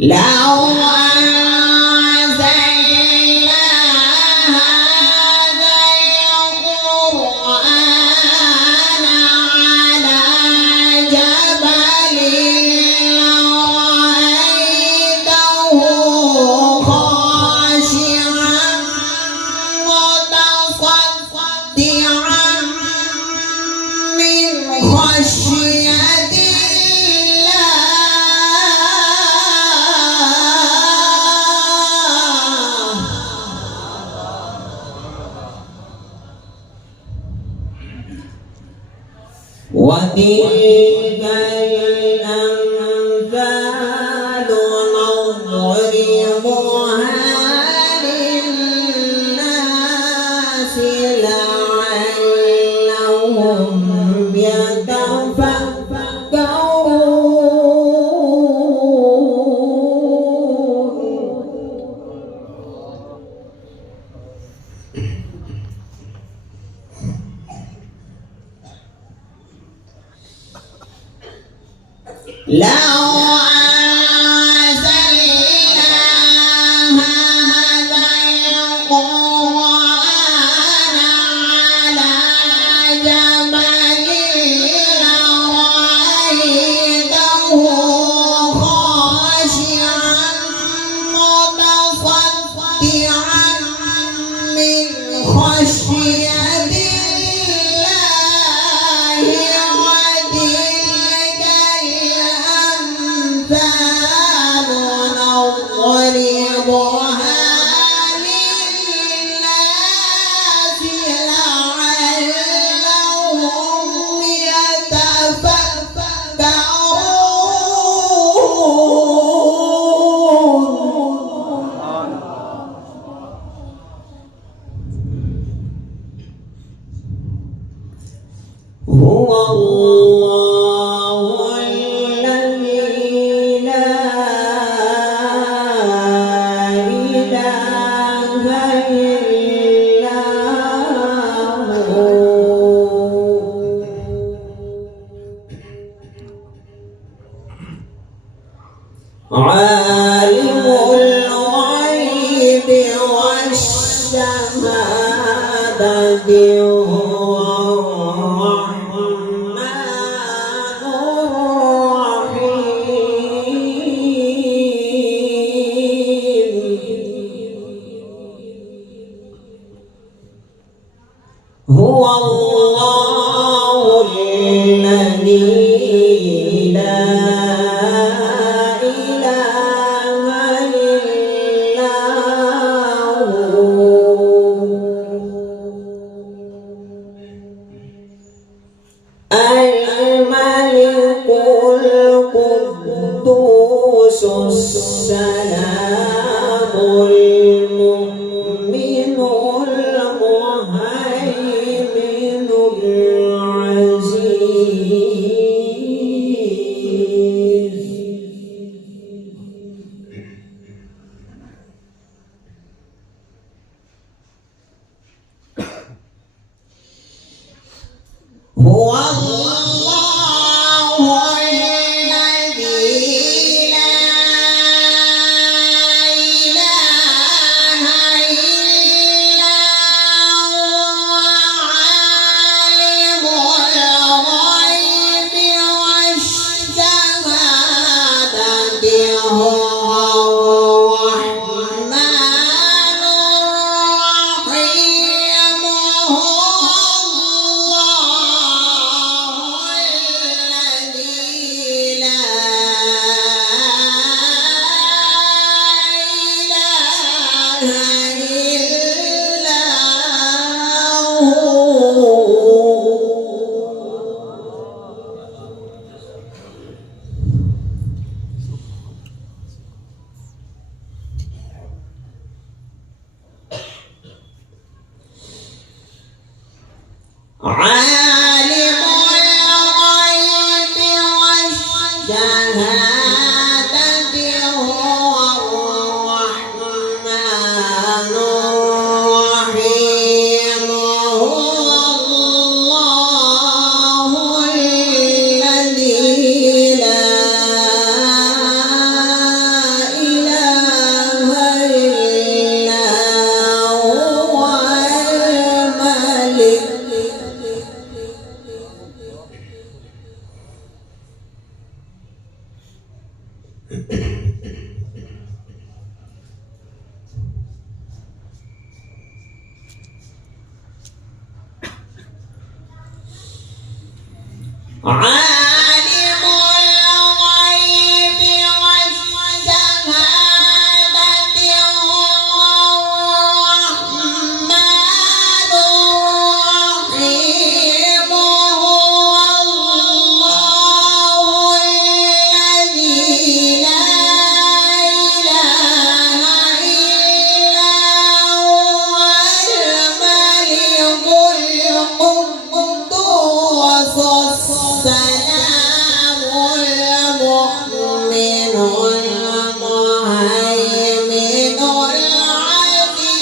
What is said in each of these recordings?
لو وتلك الأمثال نضربها للناس لعلهم لو أنزلنا هذا القرآن على جبل لرأيته خاشعا متصدعا من خشية هو الله الذي لا إله إلا هو عالم الغيب والشهادة هو الله الذي لا إله إلا هو الملك القدوس السلام المؤمن المهيمن العزيز هو الله الذي لا إله إلا هو عالم الغيب والشهادة هو الرحمن الرحيم هو الله الذي لا إله إلا هو عالم الغيب والشهادة هو الرحمن الرحيم هو الله الذي لا عالم الغيب والشهادة هو الرحمن الرحيم هو الله الذي لا إله إلا هو الملك القدوس السلام المؤمن المهيمن العزيز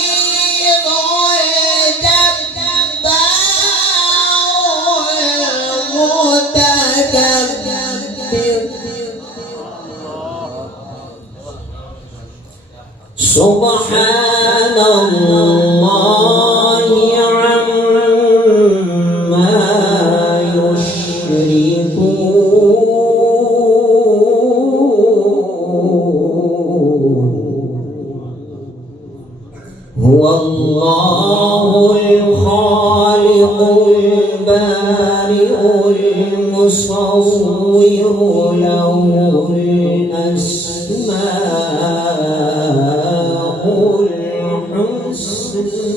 الجبار المتكبر سبحان الله عما هو الله الخالق البارئ المصور له الأسماء الحسنى